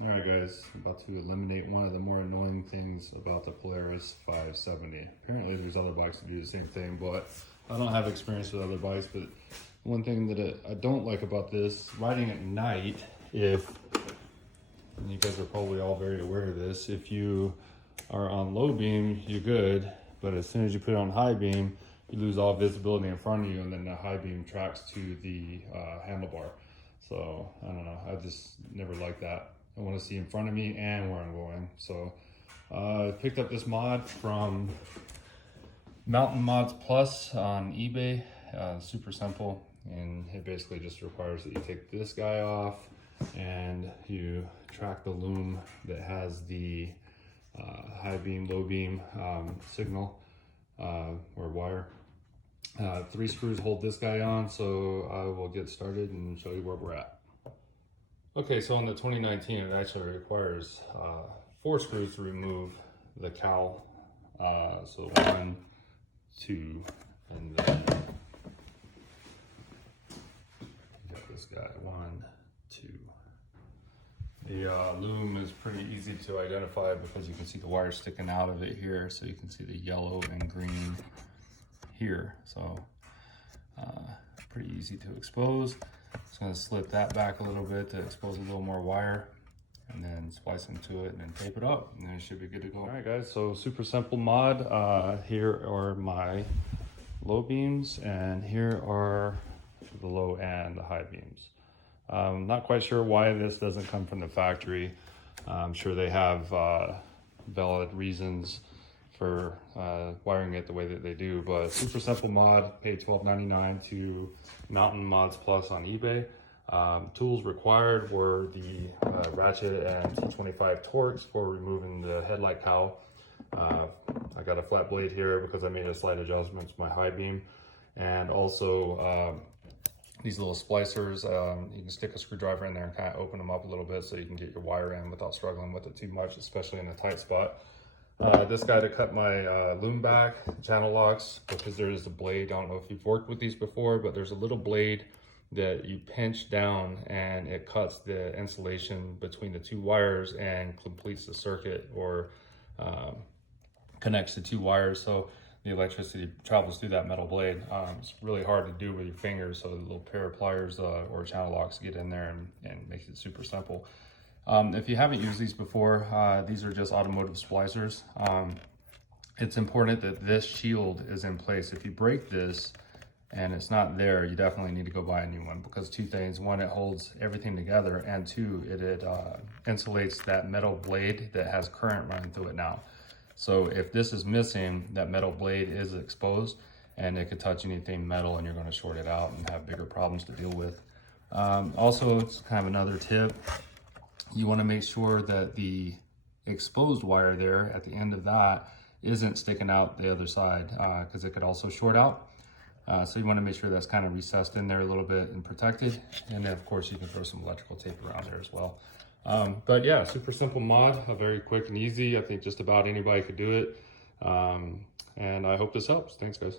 Alright guys, I'm about to eliminate one of the more annoying things about the Polaris 570. Apparently there's other bikes that do the same thing, but I don't have experience with other bikes. But one thing that I don't like about this, riding at night, and you guys are probably all very aware of this, if you are on low beam, you're good, but as soon as you put it on high beam, you lose all visibility in front of you, and then the high beam tracks to the handlebar. So I don't know, I just never liked that. I want to see in front of me and where I'm going. So I picked up this mod from Mountain Mods Plus on eBay. Super simple, and it basically just requires that you take this guy off and you track the loom that has the high beam, low beam signal or wire. 3 screws hold this guy on, so I will get started and show you where we're at. Okay, so on the 2019, it actually requires 4 screws to remove the cowl. So 1, 2, and then you got this guy, 1, 2. The loom is pretty easy to identify because you can see the wire sticking out of it here. So you can see the yellow and green here. So pretty easy to expose. Just going to slip that back a little bit to expose a little more wire, and then splice into it and then tape it up, and then it should be good to go. All right guys, so super simple mod. Here are my low beams, and here are the low and the high beams. Not quite sure why this doesn't come from the factory. I'm sure they have valid reasons for wiring it the way that they do, but super simple mod. Paid $12.99 to Mountain Mods Plus on eBay. Tools required were the ratchet and T25 Torx for removing the headlight cowl. I got a flat blade here because I made a slight adjustment to my high beam, and also these little splicers. You can stick a screwdriver in there and kind of open them up a little bit so you can get your wire in without struggling with it too much, especially in a tight spot. This guy to cut my loom back, channel locks, because there is a blade. I don't know if you've worked with these before, but there's a little blade that you pinch down and it cuts the insulation between the 2 wires and completes the circuit, or connects the 2 wires so the electricity travels through that metal blade. It's really hard to do with your fingers, so a little pair of pliers or channel locks get in there and makes it super simple. If you haven't used these before, these are just automotive splicers. It's important that this shield is in place. If you break this and it's not there, you definitely need to go buy a new one, because 2 things. 1, it holds everything together, and 2, it insulates that metal blade that has current running through it now. So if this is missing, that metal blade is exposed and it could touch anything metal and you're going to short it out and have bigger problems to deal with. Also, it's kind of another tip. You want to make sure that the exposed wire there at the end of that isn't sticking out the other side, because it could also short out. So you want to make sure that's kind of recessed in there a little bit and protected. And then of course you can throw some electrical tape around there as well. But yeah, super simple mod, very quick and easy. I think just about anybody could do it. And I hope this helps. Thanks guys.